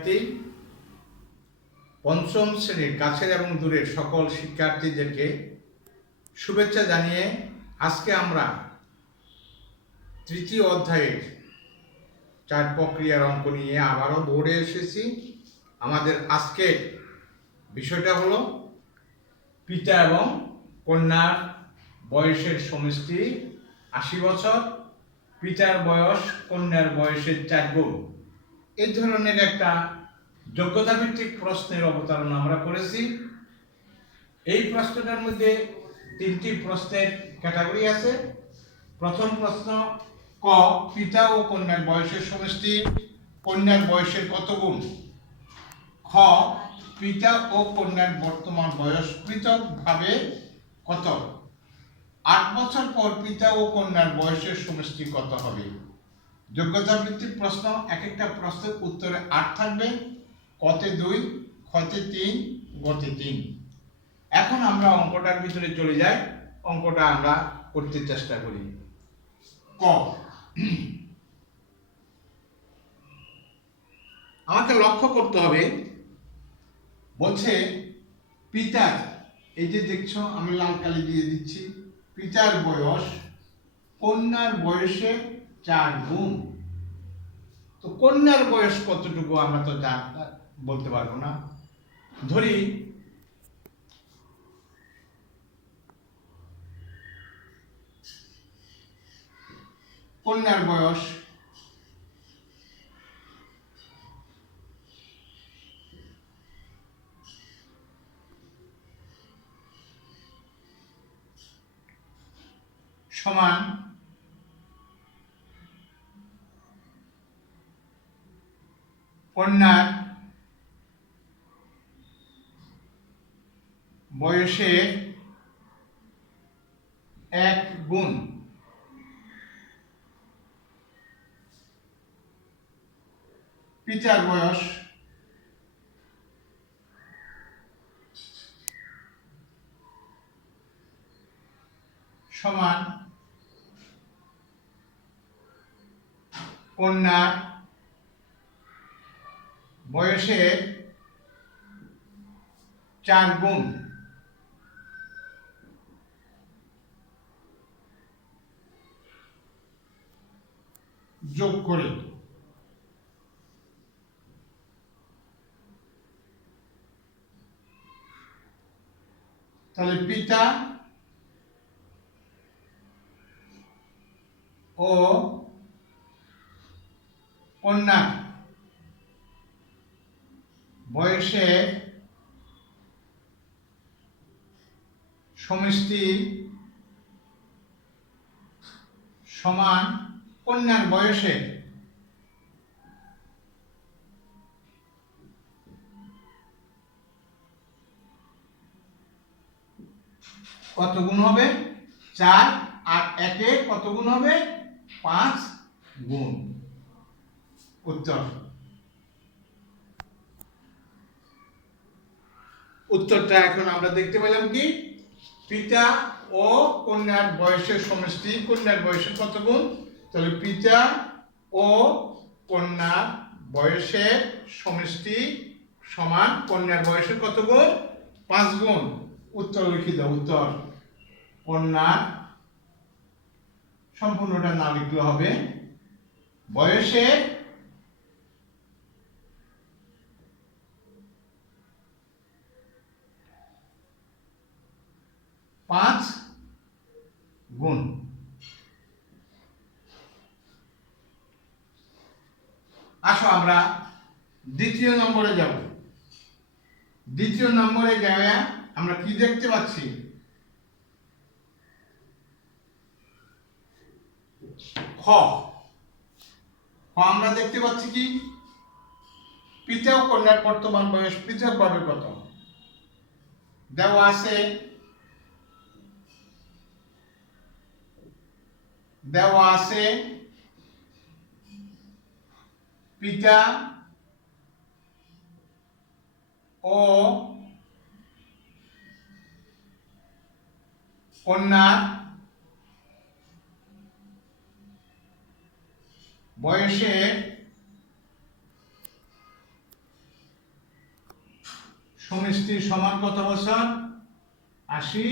শিক্ষার্থী, পঞ্চম শ্রেণীর কাছের এবং দূরের সকল শিক্ষার্থীদেরকে শুভেচ্ছা জানিয়ে আজকে আমরা তৃতীয় অধ্যায়ের 4 প্রক্রিয়ার অঙ্ক নিয়ে আবারও বোর্ডে এসেছি। আমাদের আজকের বিষয়টা হলো পিতা এবং কন্যার বয়সের সমষ্টি 80 বছর, পিতার বয়স কন্যার বয়সের 4 গুণ। এই ধরনের একটা যোগ্যতা ভিত্তিক প্রশ্নের অবতারণা আমরা করেছি। এই প্রশ্নটার মধ্যে 3টি প্রশ্নের ক্যাটাগরি আছে। প্রথম প্রশ্ন, ক, পিতা ও কন্যার বয়সের সমষ্টি কন্যার বয়সের কত গুণ? খ, পিতা ও কন্যার বর্তমান বয়স পৃথকভাবে কত? 8 বছর পর পিতা ও কন্যার বয়সের সমষ্টি কত হবে? যোগ্যতা ভিত্তিক প্রশ্ন। এক একটা প্রশ্নের উত্তরে 8 থাকবে, কতে 2, খতে 3, গতে 3। এখন আমরা অঙ্কটার ভিতরে চলে যাই, অঙ্কটা আমরা করতে চেষ্টা করি। ক, আমাকে লক্ষ্য করতে হবে, বলছে পিতার, এই যে দেখছো আমি লাল কালি দিয়ে দিচ্ছি, পিতার বয়স কন্যার বয়সে 4 গুণ। তো কন্যার বয়স কতটুকু আমরা তো বলতে পারবো না। ধরি কন্যার বয়স সমান কন্যার বয়সের 1 গুণ। পিতার বয়স সমান কন্যার বয়সের 4 গুণ। যোগ করে তাহলে পিতা ও কন্যার বয়সের সমষ্টি সমান কন্যার বয়সের কত গুণ হবে? 4, আর 1 এ কত গুণ হবে? 5 গুণ। উত্তর, উত্তরটা এখন আমরা দেখতে পেলাম কি, পিতা ও কন্যার বয়সের সমষ্টি কন্যার বয়সের কত গুণ? তাহলে পিতা ও কন্যার বয়সের সমষ্টি সমান কন্যার বয়সের কত গুণ? 5 গুণ। উত্তর লিখে দাও। উত্তর, কন্যার, সম্পূর্ণটা না লিখলে হবে, বয়সের 5 গুণ। আসো আমরা দ্বিতীয় নম্বরে যাব। দ্বিতীয় নম্বরে গেলে আমরা কি দেখতে পাচ্ছি? খ, আমরা দেখতে পাচ্ছি কি, পিতা ও কন্যার বর্তমান বয়স পৃথকভাবে কত দেওয়া আছে। পিতা ও কন্যার বয়সের সমষ্টি সমান কত বছর? 80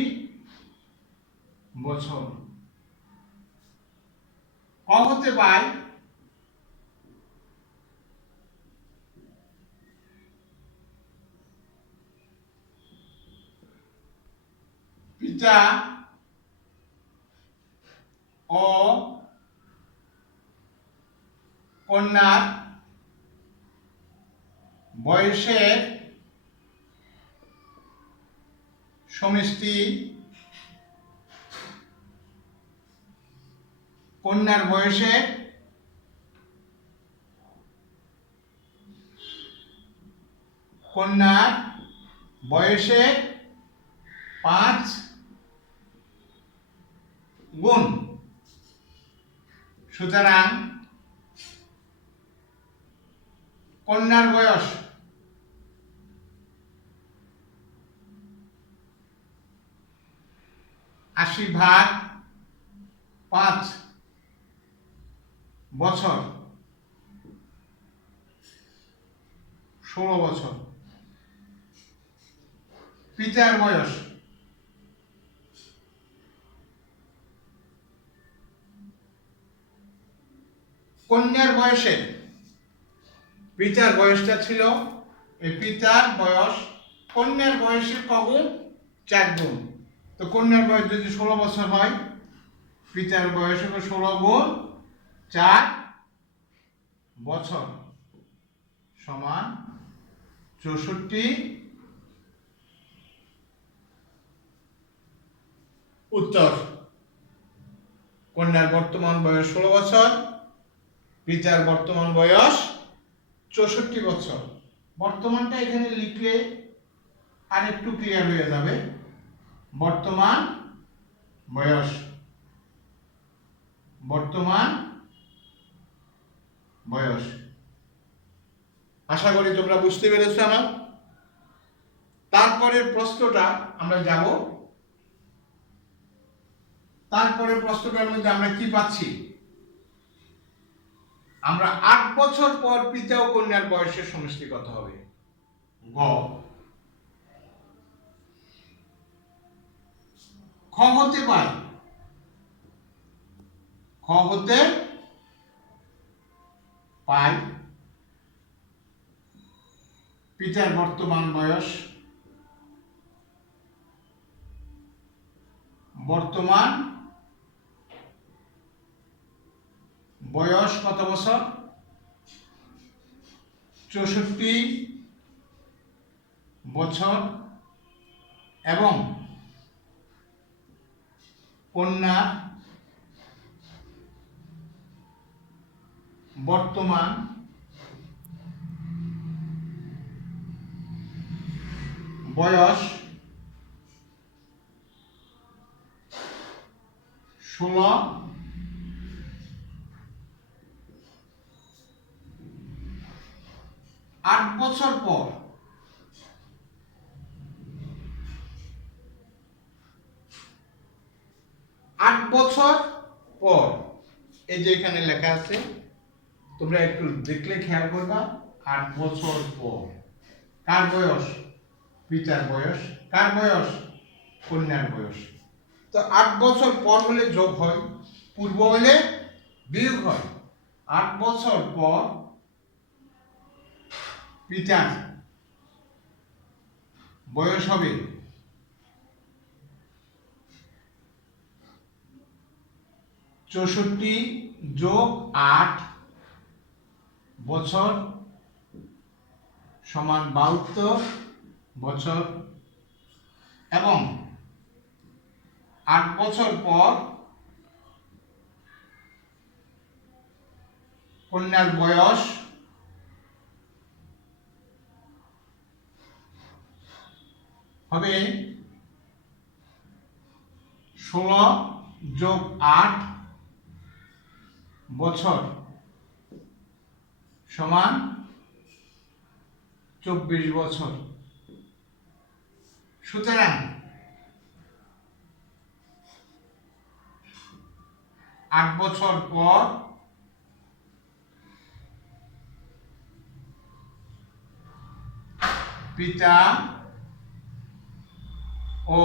বছর। ক হতে পাই পিতা ও কন্যার বয়সের সমষ্টি কন্যার বয়সের কন্যার বয়সের 5 গুণ। সুতরাং কন্যার বয়স 80/5 বছর, 16 বছর। পিতার বয়স কন্যার বয়সে, পিতার বয়সটা ছিল, এই পিতার বয়স কন্যার বয়সের কগুণ? 4 গুণ। তো কন্যার বয়স যদি 16 বছর হয়, পিতার বয়স হলো 16 গুণ 4 বছর সমান 64। উত্তর: কন্যার বর্তমান বয়স 16 বছর, পিতার বর্তমান বয়স 64 বছর। বর্তমানটা এখানে লিখলে আর একটু ক্লিয়ার হয়ে যাবে। বর্তমান বয়স, বর্তমান বয়স। আশা করি তোমরা বুঝতে পেরেছো আমার। তারপরের প্রশ্নটা আমরা যাব। তারপরের প্রশ্নটার মধ্যে আমরা কি পাচ্ছি? আমরা 8 বছর পর পিতা ও কন্যার বয়সের সমষ্টি কত হবে? গ। খ হতে পাই, খ হতে পাই পিতার বর্তমান বয়স, বর্তমান বয়স কত বছর? 64 বছর, এবং কন্যা বর্তমান বয়স 16। 8 বছর পর, 8 বছর পর, এই যে এখানে লেখা আছে, তোমরা একটু দেখলে খেয়াল করবা। 8 বছর পর কার বয়স? পিতার বয়স। কার বয়স? কন্যার বয়স। তো 8 বছর পর হলে যোগ হয়, পূর্ব হলে বিয়োগ হয়। 8 বছর পর পিতার বয়স হবে 64 যোগ 8 বছর সমান 72 বছর, এবং 8 বছর পর কন্যার বয়স হবে 16 যোগ 8 বছর সমান 24 বছর। সুতরাং 8 বছর পর পিতা ও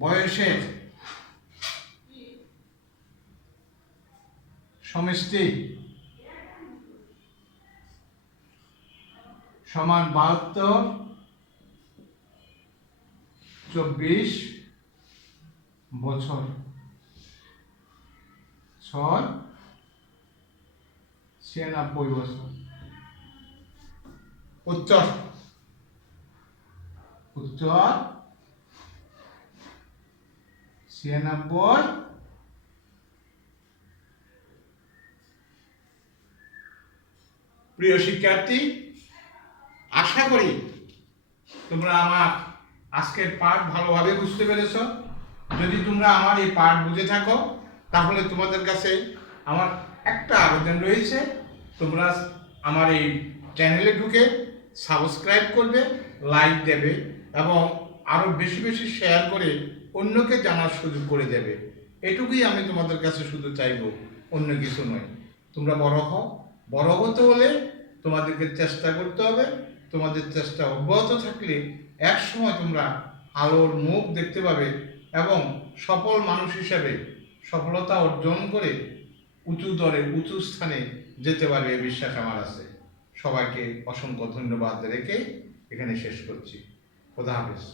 বয়সের সমষ্টি সমান 72, 24 বছর। 6 96 বছর। উত্তর উত্তর 96। প্রিয় শিক্ষার্থী, আশা করি তোমরা আমার আজকের পাঠ ভালোভাবে বুঝতে পেরেছ। যদি তোমরা আমার এই পাঠ বুঝে থাকো তাহলে তোমাদের কাছে আমার একটা আবেদন রয়েছে, তোমরা আমার এই চ্যানেলে ঢুকে সাবস্ক্রাইব করবে, লাইক দেবে এবং আরও বেশি বেশি শেয়ার করে অন্যকে জানার সুযোগ করে দেবে। এটুকুই আমি তোমাদের কাছে শুধু চাইবো, অন্য কিছু নয়। তোমরা বড় হও, বড় হতে হলে তোমাদেরকে চেষ্টা করতে হবে। তোমাদের চেষ্টা অব্যাহত থাকলে এক সময় তোমরা আলোর মুখ দেখতে পাবে এবং সফল মানুষ হিসাবে সফলতা অর্জন করে উঁচু দরে উঁচু স্থানে যেতে পারবে, এ বিশ্বাস আমার আছে। সবাইকে অসংখ্য ধন্যবাদ রেখে এখানে শেষ করছি। খোদা হাফেজ।